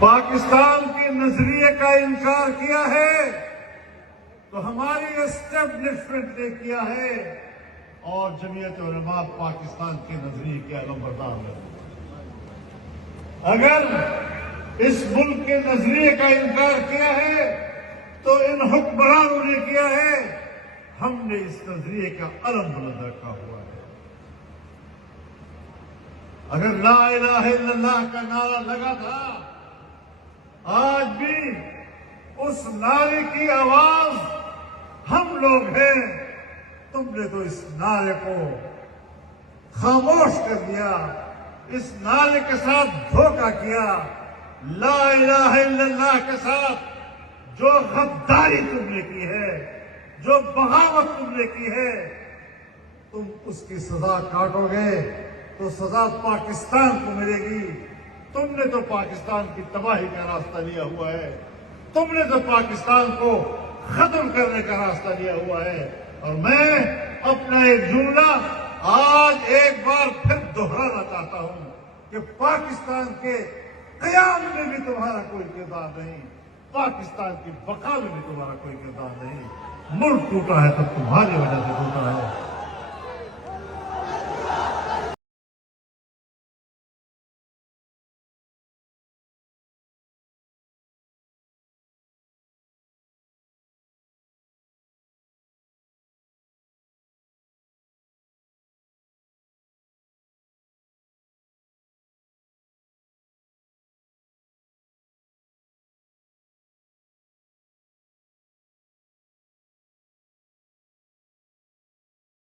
پاکستان کے نظریے کا انکار کیا ہے تو ہماری اسٹیبلشمنٹ نے کیا ہے، اور جمعیت علماء پاکستان کے نظریے کے علمبردار ہے۔ اگر اس ملک کے نظریے کا انکار کیا ہے تو ان حکمرانوں نے کیا ہے، ہم نے اس نظریے کا علم بلند رکھا ہوا ہے۔ اگر لا الہ الا اللہ کا نعرہ لگا تھا، آج بھی اس نعرے کی آواز ہم لوگ ہیں۔ تم نے تو اس نعرے کو خاموش کر دیا، اس نعرے کے ساتھ دھوکہ کیا۔ لا الہ الا اللہ کے ساتھ جو غداری تم نے کی ہے، جو بغاوت تم نے کی ہے، تم اس کی سزا کاٹو گے تو سزا پاکستان کو ملے گی۔ تم نے تو پاکستان کی تباہی کا راستہ لیا ہوا ہے، تم نے تو پاکستان کو ختم کرنے کا راستہ لیا ہوا ہے۔ اور میں اپنا ایک جملہ آج ایک بار پھر دہرانا چاہتا ہوں کہ پاکستان کے قیام میں بھی تمہارا کوئی کردار نہیں، پاکستان کی بقا میں بھی تمہارا کوئی کردار نہیں۔ ملک ٹوٹا ہے تو تمہاری وجہ سے ٹوٹا ہے۔